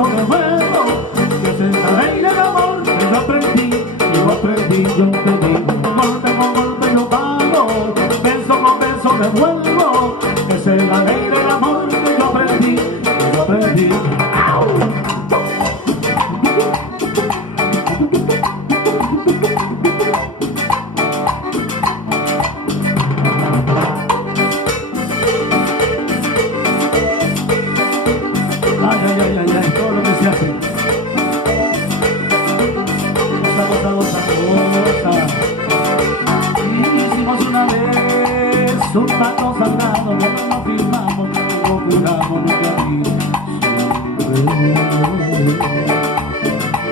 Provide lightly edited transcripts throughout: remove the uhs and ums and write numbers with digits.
beso de nuevo, que es la ley del amor que yo aprendí, yo te digo, golpe con golpe yo pago, beso con beso devuelvo, que es la ley del amor que yo aprendí, ¡au! Ay, todo lo que se hace. Goza. Y hicimos una vez un pacto sagrado, no nos firmamos, no juramos nunca vivir.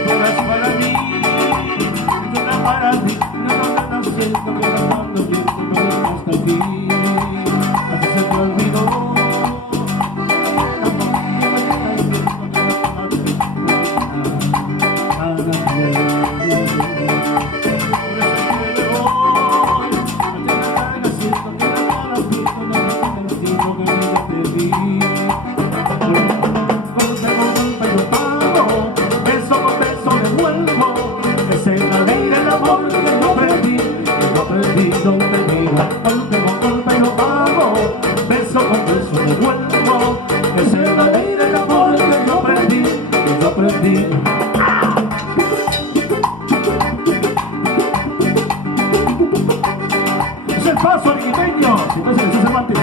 Tú eres para mí, yo era para ti, no siento que no siento que no hasta aquí. Así se te olvidó. Golpe con golpe lo pago, beso con beso devuelvo, esa es la ley del amor que yo aprendí, Es el paso ariqueño, si no se les hace antes.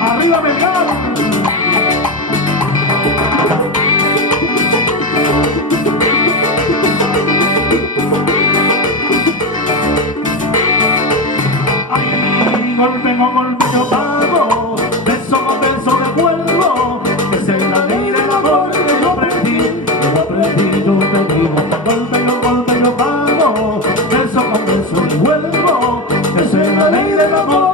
¡Arriba Melgar! Golpe con golpe yo pago, beso con beso devuelvo, esa es la ley del amor que yo aprendí, yo te digo, golpe con golpe yo pago, beso con beso devuelvo, esa es la ley del amor.